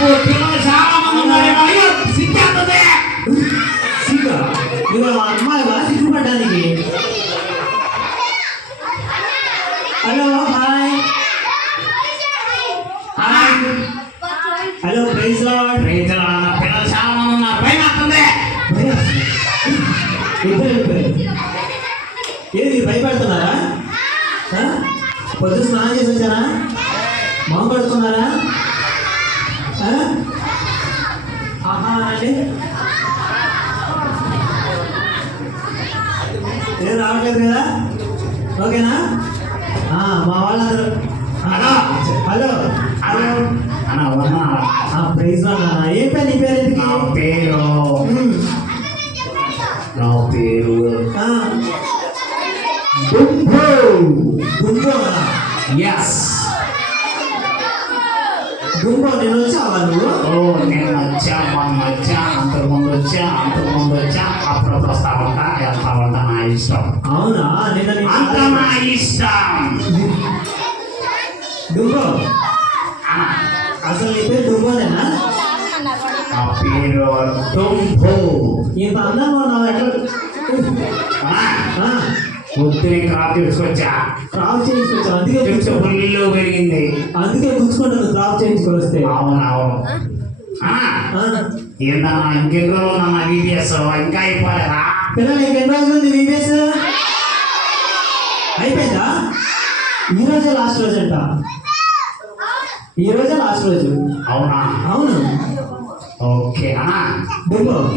పిల్లలు చాలా మంది ఉన్నారు. అయ్యో సిగ్గేస్తుంది. సిగ్గా నువ్వు అమ్మాయి సిగ్గుపడ్డానికి. Hello hi hi hello praise Lord. పిల్లలు చాలా మంది ఉన్నారు. భయం వస్తుంది. ఏది భయపడుతున్నారా? పొద్దు స్నానం చేసి వచ్చారా? మొహం పడుతున్నారా? ఆహా అండి ఏం రావట్లేదు కదా? ఓకేనా? మా వాళ్ళందరూ హలో హలో హలో ప్రైజ్ ఏం పేరు నీ పేరు? నా పేరు గుంబో. నేను వచ్చావా నువ్వు? నేను వచ్చా, మొన్న వచ్చా, అంతకుముందు వచ్చా, అప్పుడప్పుడు వస్తా ఉంటా, వెళ్తా ఉంటా. నా ఇష్టం. అవునా? అంత నా ఇష్టం. డుంబో అసలు నీ పేరు డుంబోనేనా? నా పేరు డుంబో. ఇంత అందంగా ఉన్నావు ఎట్లా? పొద్దునే క్రాప్ చేసుకొచ్చా. క్రాప్ చేయించుకొచ్చా? అందుకే పుల్లు పెరిగింది. అందుకే గుచ్చుకుంటాను క్రాప్ చేయించుకొని వస్తే. అవునవును. ఏందన్నా ఇంకెన్ని రోజులు నా వీడియోస్ ఇంకా అయిపోలేదా? పిల్లలు ఇంకెన్ని రోజులు ఉంది వీడియోస్? అయిపోయిందా? ఈరోజే లాస్ట్ రోజు అంట. ఈరోజే లాస్ట్ రోజు. అవునా? అవును. ఓకే అన్నా.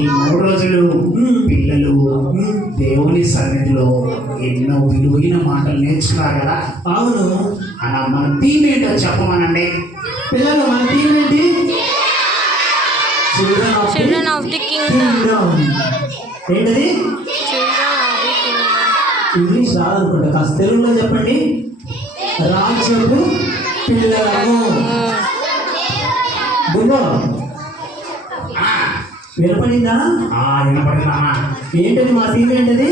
ఈ 3 రోజులు పిల్లలు దేవుని సన్నిధిలో ఎన్నో విలువైన మాటలు నేర్చుకున్నారు కదా? అవును అలా మన థీమ్ ఏంటో చెప్పమనండి పిల్లలు. మన థీమ్ ఏంటి? Children of the Kingdom. ఏంటది? ఇంగ్లీష్ రాదనుకుంటా, కాస్త తెలుగులో చెప్పండి. రాజ్యపు పిల్లలము. గుండో వినపడిందా? వినపడిందా? ఏంటది మా థీమ్? ఏంటది?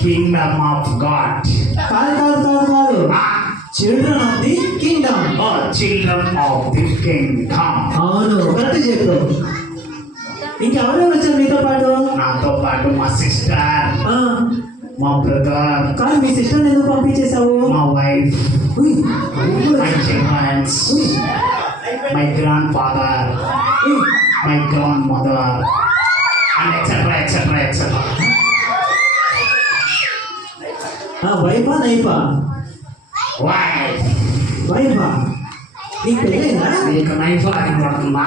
Kingdom of God. కాదు కాదు కాదు కాదు, children of the Kingdom. Children of the Kingdom. అవును, కరెక్ట్ చెప్పు. ఇంకెవరెవరు వచ్చారు మీతో పాటు? నాతో పాటు మా సిస్టర్, మా బ్రదర్. కానీ మీ సిస్టర్ ఎందుకు పంపించేశావు? మా wife, my childrens, my grandfather, my grandmother, and etcetera etcetera etcetera. వైఫా నైఫా? వైఫ్. వైఫా? నీకు పెళ్ళైందా? నీకు నైఫ్ అని పడుతుందా?